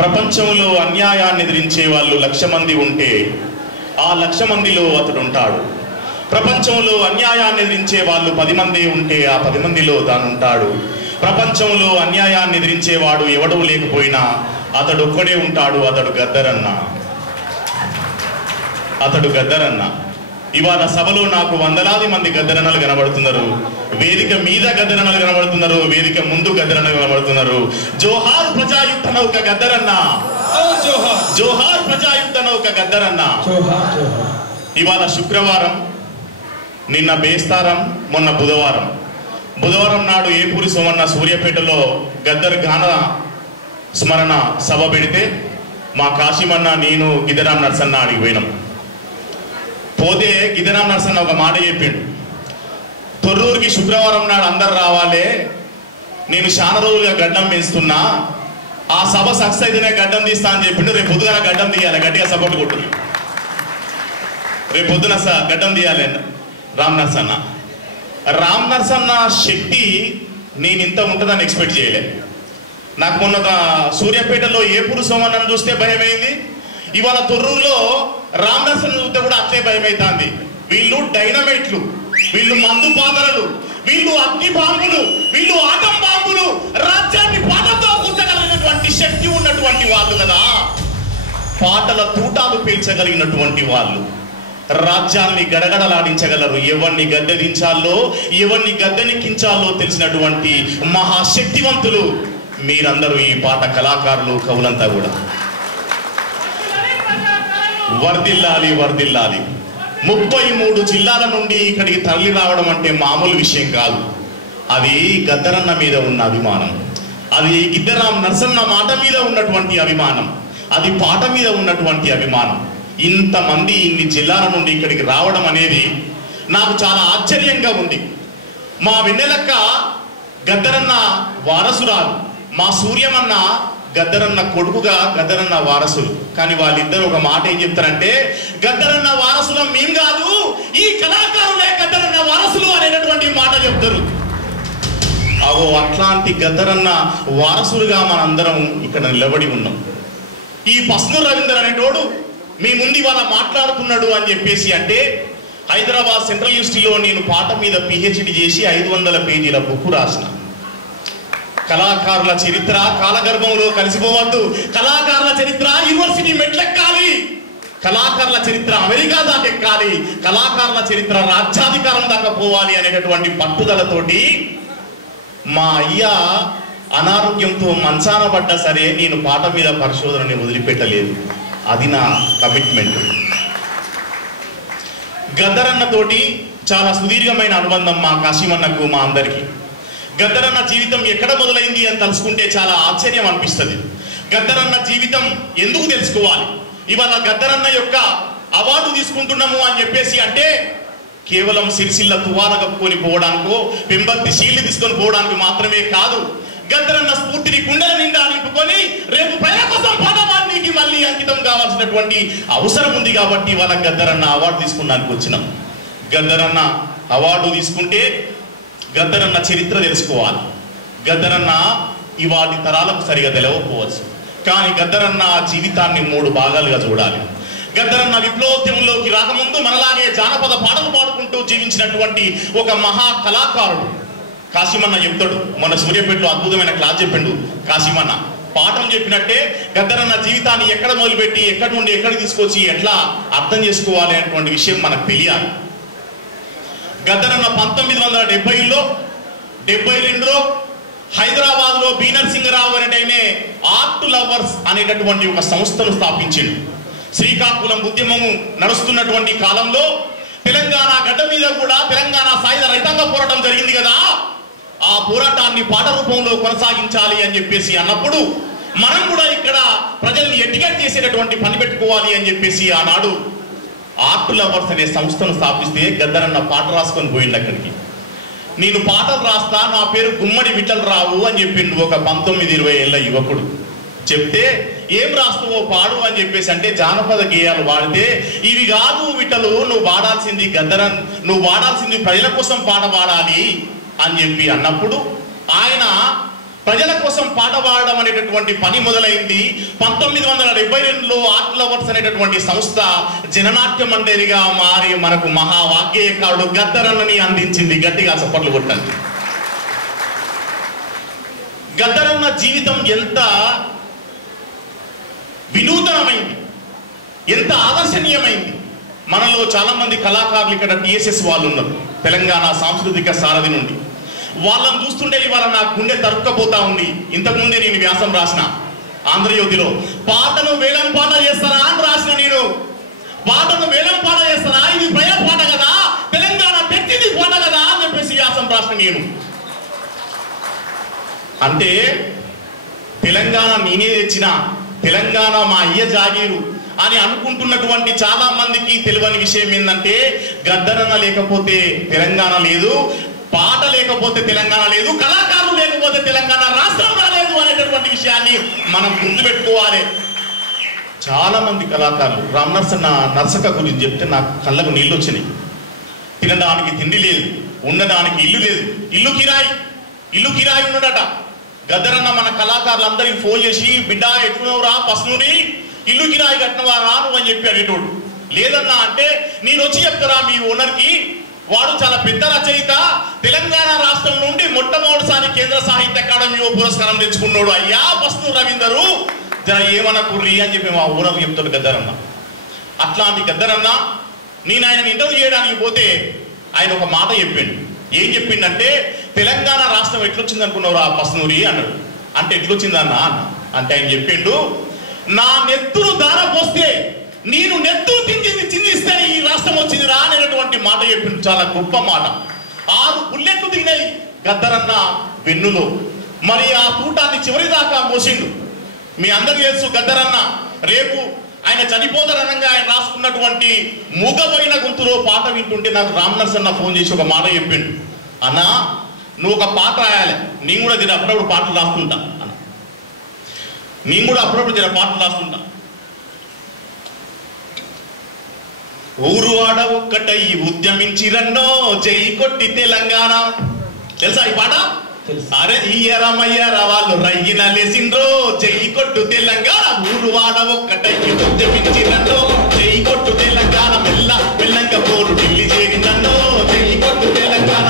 ప్రపంచంలో అన్యాయాన్ని ఎదిరించే వాళ్ళు 1,00,000 మంది ఉంటే ఆ 1,00,000 మందిలో అతడు ఉంటాడు. ప్రపంచంలో అన్యాయాన్ని ఎదిరించే వాళ్ళు 10 మంది ఉంటే ఆ 10 మందిలో తాను ఉంటాడు. ప్రపంచంలో అన్యాయాన్ని ఎదిరించేవాడు ఎవడూ లేకపోయినా అతడు ఒక్కడే ఉంటాడు. అతడు గద్దరన్న. అతడు గద్దరన్న. ఇవాళ సభలో నాకు వందలాది మంది గద్దరన్నలు కనబడుతున్నారు. వేదిక మీద గద్దరన్నలు కనబడుతున్నారు, వేదిక ముందు గద్దరన్నలు కనబడుతున్నారు. జోహార్ ప్రజాయుద్ధ నౌక గద్దరన్న, జోహార్ ప్రజాయుద్ధ నౌక గద్దరన్న. ఇవాళ శుక్రవారం, నిన్న బేస్తారం, మొన్న బుధవారం. బుధవారం నాడు ఏపూరి సోమన్న సూర్యాపేటలో గద్దర్ గాన స్మరణ సభ పెడితే మా కాశీమన్న, నేను, గిద్దరాం నర్సన్న ఆడికి పోయినాం. పోతే గిద్దరాం నర్సన్న ఒక మాట చెప్పిండు. తొర్రూరుకి శుక్రవారం నాడు అందరు రావాలి, నేను చాలా రోజులుగా గడ్డం పెంచుతున్నా, ఆ సభ సక్సెస్ అయితేనే గడ్డం తీస్తా అని చెప్పిండు. రేపు పొద్దున గడ్డం తీయాలి, గట్టిగా సపోర్ట్ కొట్టు. రేపు పొద్దున గడ్డం తీయాలి రామ్ నర్సన్న. రామ్ నర్సన్న శక్తి నేను ఇంత ఉంటుందని ఎక్స్పెక్ట్ చేయలే. నాకు మొన్న సూర్యాపేటలో ఏపూరు సోమన్నను చూస్తే భయమైంది. ఇవాళ తొర్రూరులో రామ్ నర్సన్న చూస్తే కూడా అట్లే భయమైతుంది. వీళ్ళు డైనమైట్లు, వీళ్ళు మందు పాత్రలు, వీళ్ళు అగ్ని బాంబులు, వీళ్ళు ఆటం బాంబులు, రాజ్యాన్ని పాటలతో కూర్చగలిగినటువంటి శక్తి ఉన్నటువంటి వాళ్ళు కదా. పాటల తూటాలు పీల్చగలిగినటువంటి వాళ్ళు, రాజ్యాన్ని గడగడలాడించగలరు. ఎవరిని గద్దెదించాలో, ఎవరిని గద్దెనెక్కించాలో తెలిసినటువంటి మహాశక్తివంతులు మీరందరూ, ఈ పాట కళాకారులు, కవులంతా కూడా. వర్ధిల్లాలి, వర్ధిల్లాలి. 33 జిల్లాల నుండి ఇక్కడికి తరలి రావడం అంటే మామూలు విషయం కాదు. అది గద్దరన్న మీద ఉన్న అభిమానం, అది గిద్దరాం నర్సన్న మాట మీద ఉన్నటువంటి అభిమానం, అది పాట మీద ఉన్నటువంటి అభిమానం. ఇంతమంది ఇన్ని జిల్లాల నుండి ఇక్కడికి రావడం అనేది నాకు చాలా ఆశ్చర్యంగా ఉంది. మా వెన్నెలక్క గద్దరన్న వారసురాలు, మా సూర్యమన్న గద్దరన్న కొడుకుగా గద్దరన్న వారసులు. కానీ వాళ్ళిద్దరు ఒక మాట ఏం చెప్తారంటే, గద్దరన్న వారసులం మేం కాదు, ఈ కళాకారులే గద్దరన్న వారసులు అనేటటువంటి మాట చెప్తారు. అవో అట్లాంటి గద్దరన్న వారసులుగా మనందరం ఇక్కడ నిలబడి ఉన్నాం. ఈ పస్నూర్ రవీందర్ అనేటోడు మీ ముందు ఇవాళ మాట్లాడుతున్నాడు అని చెప్పేసి అంటే, హైదరాబాద్ సెంట్రల్ యూనివర్సిటీలో నేను పాట మీద PhD చేసి 500 పేజీల బుక్ రాసిన. కళాకారుల చరిత్ర కాలగర్భంలో కలిసిపోవద్దు, కళాకారుల చరిత్ర యూనివర్సిటీ మెట్లెక్కాలి, కళాకారుల చరిత్ర అమెరికా దాకా ఎక్కాలి, కళాకారుల చరిత్ర రాజ్యాధికారం దాకా పోవాలి అనేటటువంటి పట్టుదలతోటి మా అయ్య అనారోగ్యంతో మంచాన పడ్డా సరే నేను పాట మీద పరిశోధనని వదిలిపెట్టలేదు. అది నా కమిట్మెంట్. గద్దరన్న తోటి చాలా సుదీర్ఘమైన అనుబంధం మా కాశీమన్నకు, మా అందరికీ. గద్దరన్న జీవితం ఎక్కడ మొదలైంది అని తెలుసుకుంటే చాలా ఆశ్చర్యం అనిపిస్తుంది. గద్దరన్న జీవితం ఎందుకు తెలుసుకోవాలి? ఇవాళ గద్దరన్న యొక్క అవార్డు తీసుకుంటున్నాము అని చెప్పేసి అంటే కేవలం సిరిసిల్ల తువాల కప్పుకొని పోవడానికో, పెంబర్తి షీల్డ్ తీసుకొని పోవడానికి మాత్రమే కాదు. గద్దరన్న స్ఫూర్తిని గుండెల నిండా నింపుకొని రేపు ప్రజల కోసం పదవానికి మళ్ళీ అంకితం కావాల్సినటువంటి అవసరం ఉంది. కాబట్టి వాళ్ళ గద్దరన్న అవార్డు తీసుకున్నానికి వచ్చినాం. గద్దరన్న అవార్డు తీసుకుంటే గద్దరన్న చరిత్ర తెలుసుకోవాలి. గద్దరన్న ఇవాళ తరాలకు సరిగా తెలవకపోవచ్చు, కానీ గద్దరన్న జీవితాన్ని 3 భాగాలుగా చూడాలి. గద్దరన్న విప్లవోద్యమంలోకి రాకముందు మనలాగే జానపద పాటలు పాడుకుంటూ జీవించినటువంటి ఒక మహా కళాకారుడు. కాశీమన్న చెప్తాడు, మన సూర్యాపేటలో అద్భుతమైన క్లాస్ చెప్పిండు కాశీమన్న. పాఠం చెప్పినట్టే గద్దరన్న జీవితాన్ని ఎక్కడ మొదలుపెట్టి ఎక్కడి నుండి ఎక్కడికి తీసుకొచ్చి ఎట్లా అర్థం చేసుకోవాలి అనేటువంటి విషయం మనకు తెలియాలి. గద్దరన్న 1970లో 72లో హైదరాబాద్లో బి నరసింహరావు అనేటైనే ఆర్ట్ లవర్స్ అనేటటువంటి ఒక సంస్థను స్థాపించిండు. శ్రీకాకుళం ఉద్యమము నడుస్తున్నటువంటి కాలంలో తెలంగాణ గడ్డ మీద కూడా తెలంగాణ సాయుధ రైతాంగ పోరాటం జరిగింది కదా. ఆ పోరాటాన్ని పాట రూపంలో కొనసాగించాలి అని చెప్పేసి అన్నప్పుడు మనం కూడా ఇక్కడ ప్రజల్ని ఎడ్యుకేట్ చేసేటటువంటి పని పెట్టుకోవాలి అని చెప్పేసి ఆనాడు ఆర్ట్ లవర్స్ అనే సంస్థను స్థాపిస్తే గద్దరన్న పాట రాసుకొని పోయిండు అక్కడికి. నేను పాటలు రాస్తా, నా పేరు గుమ్మడి విఠలరావు అని చెప్పిండు ఒక 19-20 ఏళ్ల యువకుడు. చెప్తే ఏం రాస్తావో పాడు అని చెప్పేసి అంటే జానపద గేయాలు వాడితే, ఇవి కాదు విఠలు, నువ్వు వాడాల్సింది గద్దరన్, నువ్వు వాడాల్సింది ప్రజల కోసం పాట పాడాలి అని చెప్పి అన్నప్పుడు ఆయన ప్రజల కోసం పాట పాడడం అనేటటువంటి పని మొదలైంది. 1972లో ఆర్ట్ లవర్స్ అనేటటువంటి సంస్థ జననాట్య మండలిగా మారి మనకు మహావాగ్గేయకారుడు గద్దరన్నని అందించింది. గట్టిగా చప్పట్లు కొట్టండి. గద్దరన్న జీవితం ఎంత వినూతనమైంది, ఎంత ఆదర్శనీయమైంది. మనలో చాలా మంది కళాకారులు ఇక్కడ టిఎస్ఎస్ వాళ్ళు ఉన్నారు, తెలంగాణ సాంస్కృతిక సారథి నుండి. వాళ్ళని చూస్తుంటే ఇవాళ నా గుండె తరుక్కపోతా ఉంది. ఇంతకుముందే నేను వ్యాసం రాసిన ఆంధ్రజ్యోతిలో, పాటను వేలం పాట చేస్తారా అని రాసిన. నేను పాటను వేలం పాట చేస్తారా, ఇది ప్రజల పాట కదా, తెలంగాణ పెట్టింది పాట కదా అని చెప్పేసి వ్యాసం రాసిన నేను. అంటే తెలంగాణ నేనే తెచ్చిన, తెలంగాణ మా అయ్య జాగీరు అని అనుకుంటున్నటువంటి చాలా మందికి తెలియని విషయం ఏంటంటే, గద్దరన్న లేకపోతే తెలంగాణ లేదు, పాట లేకపోతే తెలంగాణ లేదు, కళాకారులు లేకపోతే తెలంగాణ రాష్ట్రం రాలేదు అనేటటువంటి విషయాన్ని మనం గుర్తుపెట్టుకోవాలి. చాలా మంది కళాకారులు రామ్ నర్సక్క గురించి చెప్తే నాకు కళ్ళకు నీళ్ళు వచ్చినాయి. తినడానికి తిండి లేదు, ఉండడానికి ఇల్లు లేదు, ఇల్లు కిరాయి ఉన్నాడట. గద్దరన్న మన కళాకారులందరికీ ఫోన్ చేసి, బిడ్డ ఎట్లున్నావురా పసునూరి, ఇల్లు కిరాయి కట్టినవా రాను అని చెప్పి అడిగేటోడు. లేదన్నా అంటే, నేను వచ్చి చెప్తారా మీ ఓనర్కి, వాడు చాలా పెద్ద రచయిత, తెలంగాణ రాష్ట్రం నుండి మొట్టమొదటిసారి కేంద్ర సాహిత్య అకాడమీ పురస్కారం తెచ్చుకున్నాడు అయ్యా పసునూరు రవీందరు, జర ఏమన్నా కుర్రీ అని చెప్పి మా ఓనర్ చెప్తాడు గద్దరన్న. అట్లాంటి గద్దరన్న నేను ఆయన ఇంటర్వ్యూ చేయడానికి పోతే ఆయన ఒక మాట చెప్పిండు. ఏం చెప్పిండంటే, తెలంగాణ రాష్ట్రం ఎట్లొచ్చింది అనుకున్నావు ఆ పసునూరి అన్నాడు. అంటే ఎట్లొచ్చిందన్న అన్న అంటే ఆయన చెప్పిండు, నా నెత్తురు దార పోస్తే నేను నెత్తురు చిందిస్తే ఈ రాష్ట్రం వచ్చింది రా అనేటువంటి మాట చెప్పిండు. చాలా గొప్ప మాట. 6 బుల్లెట్లు దిగినాయి గద్దరన్న వెన్నులో. మరి ఆ తూటాన్ని చివరి దాకా మోసిండు. మీ అందరికీ తెలుసు, గద్దరన్న రేపు ఆయన చనిపోతారనంగా ఆయన రాసుకున్నటువంటి మూగపోయిన గొంతులో పాట వింటుంటే నాకు రామ్ నరసన్న ఫోన్ చేసి ఒక మాట చెప్పిండు, అన్నా నువ్వు ఒక పాట రాయాలి, నేను కూడా దీని అప్పుడప్పుడు పాటలు రాస్తుంటా అన్న, నేను కూడా అప్పుడప్పుడు దీని పాటలు రాస్తుంటా. ఊరు ఆడ ఒక్కటై ఉద్యమించిరన్నో జై కొట్టి తెలంగాణ. తెలుసా ఈ పాట? అరే ఇయ్యరమయ్యర వాళ్ళు రయ్యిన లేసిండ్రో జై కొట్టు తెలంగాణ. ఊరు ఆడ ఒక్కటై ఉద్యమించిరన్నో జై కొట్టు తెలంగాణ. మెల్లంగా పోరు ఢిల్లీ చేరిందన్నో జై కొట్టు తెలంగాణ.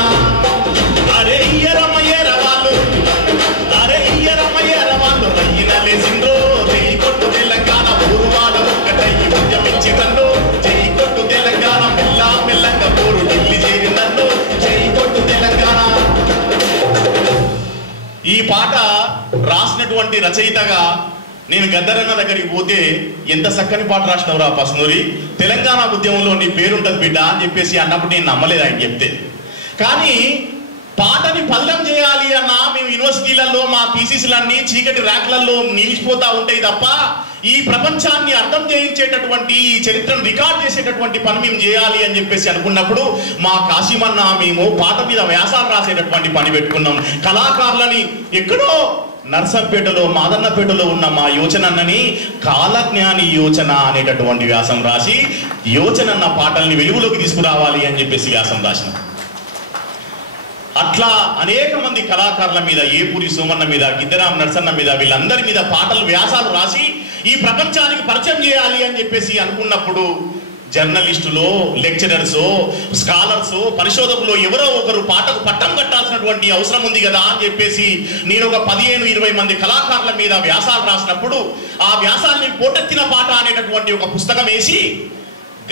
అరే ఇయ్యరమయ్యర వాళ్ళు రయ్యిన లేసిండ్రో జై కొట్టు తెలంగాణ. ఊరు ఆడ ఒక్కటై ఉద్యమించిరన్నో జై కొట్టు తెలంగాణ. మెల్లంగా పోరు ఢిల్లీ చేరిందన్నో జై కొట్టు తెలంగాణ. ఈ పాట రాసినటువంటి రచయితగా నేను గద్దరన్న దగ్గరికి పోతే, ఎంత చక్కని పాట రాసినవరా పసునూరి, తెలంగాణ ఉద్యమంలో నీ పేరుంటది బిడ్డ అని చెప్పేసి అన్నప్పుడు నేను నమ్మలేదు ఆయన చెప్తే. కానీ పాటని పల్లం చేయాలి అన్న మేము యూనివర్సిటీలలో మా థీసిస్లన్నీ చీకటి ర్యాక్లలో నిలిచిపోతా ఉంటాయి తప్ప, ఈ ప్రపంచాన్ని అర్థం చేయించేటటువంటి, ఈ చరిత్రను రికార్డ్ చేసేటటువంటి పని మేము చేయాలి అని చెప్పేసి అనుకున్నప్పుడు మా కాశీమన్న మేము పాట మీద వ్యాసాలు రాసేటటువంటి పని పెట్టుకున్నాం. కళాకారులని ఎక్కడో నర్సంపేటలో మాదన్నపేటలో ఉన్న మా యోచనన్నని కాలజ్ఞాని యోచన అనేటటువంటి వ్యాసం రాసి, యోచనన్న పాటల్ని వెలుగులోకి తీసుకురావాలి అని చెప్పేసి వ్యాసం రాసిన. అట్లా అనేక మంది కళాకారుల మీద, ఏపూరి సోమన్న మీద, గిద్దరాం నరసన్న మీద, వీళ్ళందరి మీద పాటలు వ్యాసాలు రాసి ఈ ప్రపంచానికి పరిచయం చేయాలి అని చెప్పేసి అనుకున్నప్పుడు, జర్నలిస్టులో, లెక్చరర్సో, స్కాలర్సో, పరిశోధకులు ఎవరో ఒకరు పాటకు పట్టం కట్టాల్సినటువంటి అవసరం ఉంది కదా అని చెప్పేసి నేను ఒక 15-20 మంది కళాకారుల మీద వ్యాసాలు రాసినప్పుడు, ఆ వ్యాసాల్ని పోటెత్తిన పాట అనేటటువంటి ఒక పుస్తకం వేసి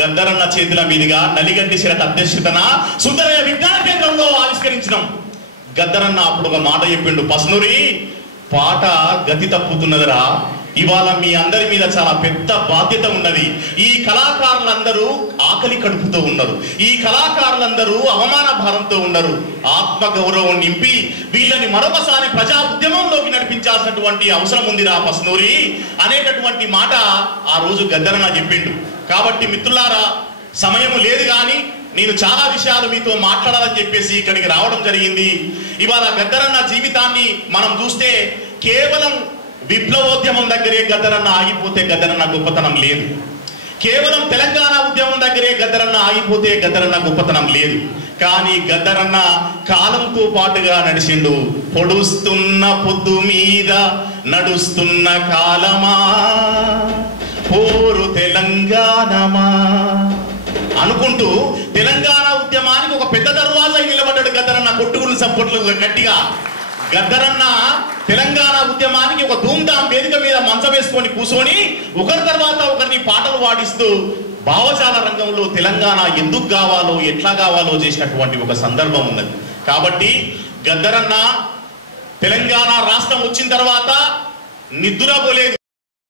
గద్దరన్న చేతుల మీదుగా నలిగడ్డి శరత్ అధ్యక్షతన సుందరయ్య విజ్ఞాన కేంద్రంలో ఆవిష్కరించినాం. గద్దరన్న అప్పుడు ఒక మాట చెప్పిండు, పసునూరి పాట గతి తప్పుతున్నదిరా, ఇవాళ మీ అందరి మీద చాలా పెద్ద బాధ్యత ఉన్నది. ఈ కళాకారులందరూ ఆకలి కడుపుతో ఉన్నారు, ఈ కళాకారులందరూ అవమాన భారంతో ఉన్నారు. ఆత్మగౌరవం నింపి వీళ్ళని మరొకసారి ప్రజా ఉద్యమంలోకి నడిపించాల్సినటువంటి అవసరం ఉందిరా పసునూరి అనేటటువంటి మాట ఆ రోజు గద్దరన్న చెప్పిండు. కాబట్టి మిత్రులారా, సమయం లేదు కానీ నేను చాలా విషయాలు మీతో మాట్లాడాలని చెప్పేసి ఇక్కడికి రావడం జరిగింది. ఇవాళ గద్దరన్న జీవితాన్ని మనం చూస్తే కేవలం విప్లవోద్యమం దగ్గరే గద్దరన్న ఆగిపోతే గద్దరన్న గొప్పతనం లేదు. కేవలం తెలంగాణ ఉద్యమం దగ్గరే గద్దరన్న ఆగిపోతే గద్దరన్న గొప్పతనం లేదు. కానీ గద్దరన్న కాలంతో పాటుగా నడిచిండు. పొడుస్తున్న పొద్దు మీద నడుస్తున్న కాలమా పోరు తెలంగాణమా అనుకుంటూ తెలంగాణ ఉద్యమానికి ఒక పెద్ద దర్వాజా నిలబడ్డాడు గద్దరన్న. కొట్టుకుని సపోర్ట్లు గట్టిగా. గద్దరన్న తెలంగాణ ఉద్యమానికి ఒక ధూమ్ధామ్ వేదిక మీద మంచం వేసుకొని కూర్చొని ఒకరి తర్వాత ఒకరిని పాటలు పాడిస్తూ భావజాల రంగంలో తెలంగాణ ఎందుకు కావాలో ఎట్లా కావాలో చేసినటువంటి ఒక సందర్భం ఉన్నది. కాబట్టి గద్దరన్న తెలంగాణ రాష్ట్రం వచ్చిన తర్వాత నిద్రపోలేదు.